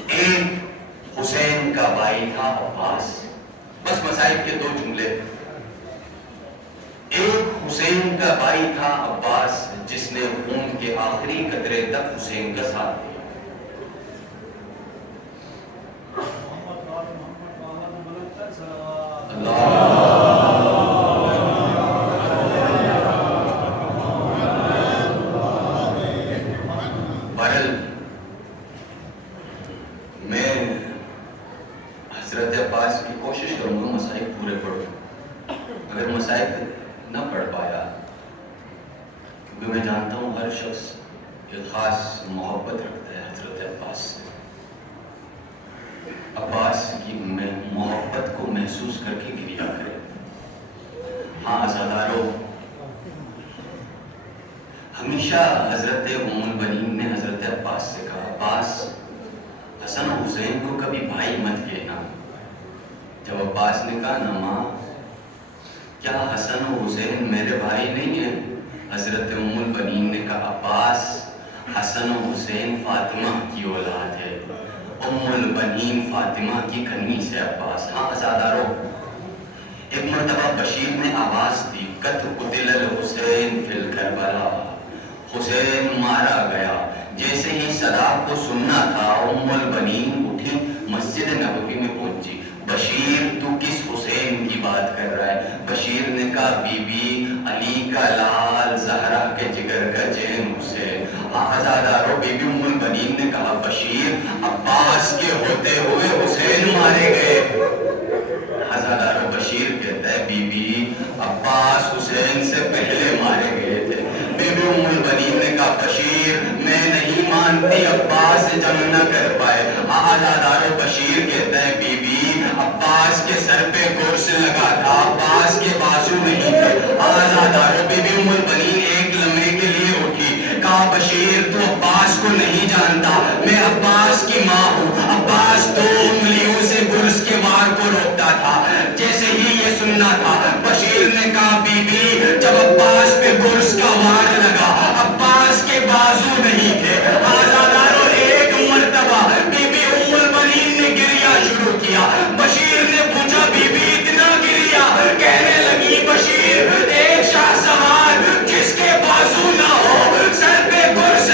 ایک حسین کا بھائی تھا عباس۔ بس مصائب کے 2 جملے، ایک حسین کا بھائی تھا عباس جس نے خون کے آخری قطرے تک حسین کا ساتھ دیا۔ بہرحال میں حضرت عباس کی کوشش کروں گا مصائب پورے پڑھوں، اگر مصائب نہ پڑھ پایا، کیونکہ میں جانتا ہوں ہر شخص ایک خاص محبت رکھتا ہے حضرت عباس سے، عباس کی محبت کو محسوس کر کے گریا کرے۔ ہاں عزادارو، ہمیشہ حضرت ام البنین نے حضرت عباس سے کہا، عباس حسن و حسین کو کبھی بھائی مت کہنا۔ جب عباس نے کہا نا ماں، کیا حسن و حسین میرے بھائی نہیں ہیں؟ حضرت ام البنین نے کہا عباس، حسن و حسین فاطمہ کی اولاد ہے، ام البنین فاطمہ کی کنیز ہے عباس۔ ہاں عزادارو، ایک مرتبہ بشیر نے آواز دی، قد قتل الحسین فی الکربلا، حسین مارا گیا۔ جیسے ہی صدا کو سننا تھا ام البنین اٹھی مسجد نبوی میں پہنچی، بشیر تو کس حسین کی بات کر رہا ہے؟ بشیر نے کہا بی بی علی کا لال، زہرا کے جگر کا چین حسین۔ عزادارو، بی بی ام البنین نے کہا بشیر عباس کے ہوتے ہوئے حسین مارے گئے۔ عزادارو، بشیر کہتا ہے بی بی عباس حسین سے پہلے مارے گئے تھے۔ بی بی ام البنین نے کہا بشیر میں نہیں مانتی عباس سے جنگ نہ کر پائے۔ عزادارو، بشیر کہتا ہے بی بی عباس کے سر پہ گرس لگا تھا، عباس کے بازو نہیں تھے۔ عزادارو، بی بی ام البنین ایک لمحے کے لیے اٹھی، کہا بشیر تو عباس کو نہیں جانتا، میں عباس کی ماں ہوں۔ عباس 2 انگلیوں سے گرس کے وار کو روکتا تھا۔ جیسے ہی یہ سننا تھا بشیر نے کہا بی بی جب عباس پہ گرس کا وار لگا عباس کے بازو نہیں تھے۔ عزادارو، ایک مرتبہ بی بی ام البنین نے گریا شروع کیا۔ بشیر نے پوچھا بی بی اتنا گریا؟ کہنے لگی بشیر ایک شاہ سوار جس کے بازو نہ ہو، سر پہ گرس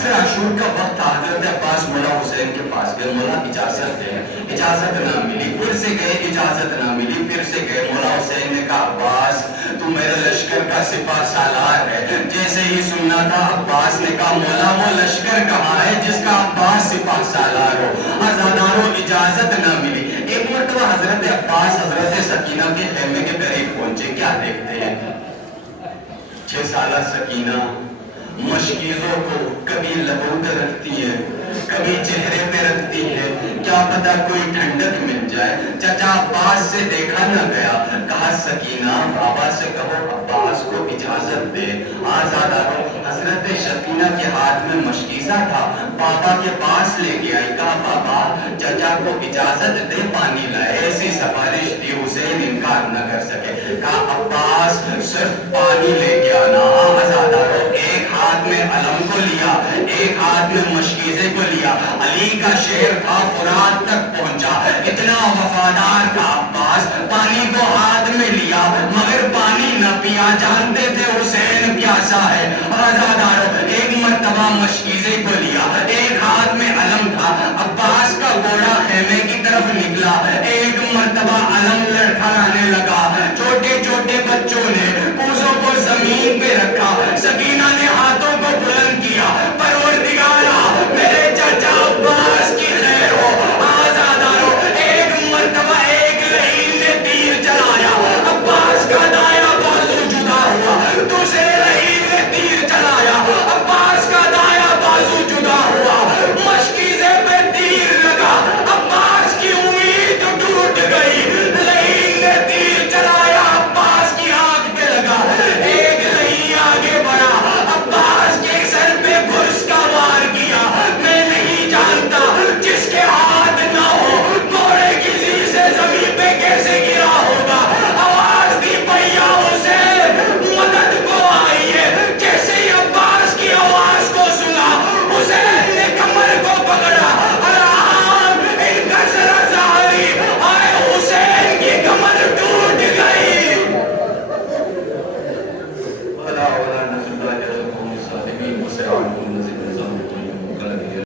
عصر عاشور کا وقت تھا، حضرت عباس مولا حسین کے پاس گئے، مولا اجازت ہے، اجازت نہ ملی، پھر سے گئے، اجازت نہ ملی، پھر سے گئے، مولا حسین نے کہا عباس تو میرے لشکر کا سپاہ سالار ہے۔ جیسے ہی سننا تھا عباس نے کہا مولا وہ لشکر کہاں ہے جس کا عباس سپاہ سالار ہو؟ آزاداروں اجازت نہ ملی۔ ایک مرتبہ حضرت عباس حضرت سکینہ کے خیمے کے قریب پہنچے، کیا دیکھتے ہیں 6 سالہ سکینہ مشکیزوں کو کبھی لبوں پہ رکھتی ہے، کبھی چہرے پہ رکھتی ہے، کیا پتا کوئی ٹھنڈک مل جائے۔ چچا عباس سے دیکھا نہ گیا، کہا سکینہ بابا سے کہو عباس کو اجازت دے۔ آزاداروں حضرت سکینہ کے ہاتھ میں مشکیزہ تھا، بابا کے پاس لے گیا، کہا بابا چچا کو اجازت دے پانی لائے۔ ایسی سفارش دی، حسین انکار نہ کر سکے، کہا عباس صرف پانی لے کے آنا۔ آزاداروں ایک ہاتھ میں علم کو لیا، ایک ہاتھ میں مشکیزے کو لیا، علی کا شیر تھا، فرات تک پہنچا، اتنا وفادار تھا عباس، پانی کو ہاتھ میں لیا مگر پانی نہ پیا، جانتے تھے حسین پیاسا ہے۔ آزاداروں ایک مرتبہ مشکیزے کو لیا، ایک ہاتھ میں علم تھا، عباس کا گھوڑا خیمے کی طرف نکلا، ایک مرتبہ علم لڑکھڑانے لگا، چھوٹے چھوٹے بچوں نے پوزوں کو زمین پہ رکھا، سکینہ